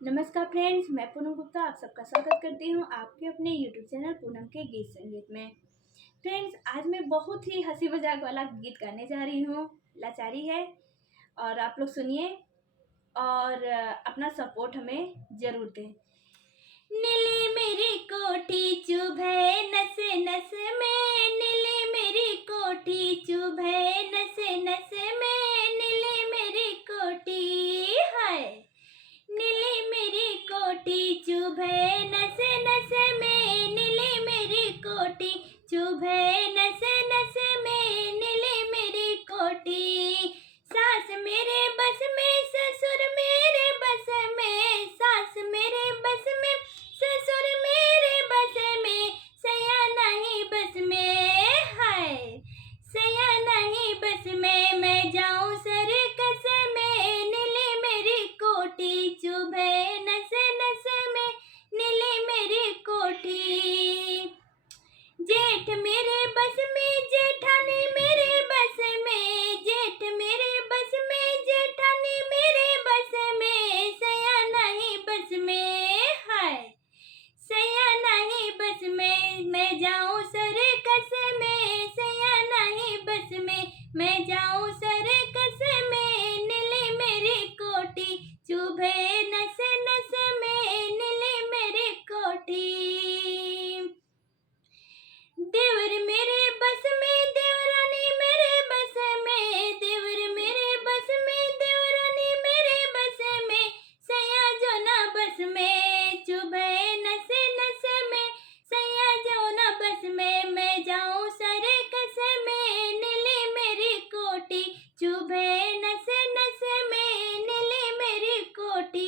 नमस्कार फ्रेंड्स, मैं पूनम गुप्ता आप सबका स्वागत करती हूँ आपके अपने यूट्यूब चैनल पूनम के गीत संगीत में। फ्रेंड्स, आज मैं बहुत ही हंसी मजाक वाला गीत गाने जा रही हूँ। लाचारी है और आप लोग सुनिए और अपना सपोर्ट हमें ज़रूर दें। नीली मेरी कोठी चुभे नस नस में, नीली मेरी कोठी चुभे नस नस में, नीली मेरी कोठी है। नीली मेरी कोठी चुभे नस नस में, नीली मेरी कोठी चुभे नस नस में, नीली मेरी कोठी। सास मेरे बस में, ससुर मेरे बस में, सास मेरे बस में, ससुर मेरे बस में, सैया नहीं बस में है, सैया नहीं बस में। मैं जाऊं सर्कस में, नीली मेरी कोठी चुभे नस नस में, नीली मेरी कोठी। जेठ मेरे बस में, जेठानी मेरे बस में, जेठ मेरे बस में, जेठानी मेरे बस में, सैया नहीं बस में है, सैया नहीं बस में। मैं जाऊं सर्कस में, सैया नहीं बस में, मैं जाऊं सर्कस में, नीली मेरी कोठी चुभे नस नस में, नीली मेरी कोठी। देवर मेरे बस में, देवरानी मेरे बस में, देवर मेरे बस में, देवरानी मेरे बस में, सैया जो ना बस में, चुभे नस नस में, सैया जो ना बस में। मैं जाऊं सर्कस में, नीली मेरी कोठी चुभे नस नस में, नीली मेरी कोठी।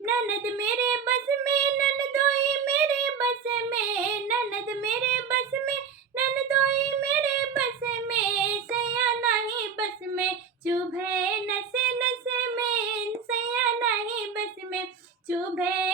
ननद मेरे बस में, ननदोई मेरे बस में, ननद मेरे बस में, ननदोई मेरे बस में, सैया नहीं बस में, चुभे नस नस में, सैया नहीं बस में, चुभे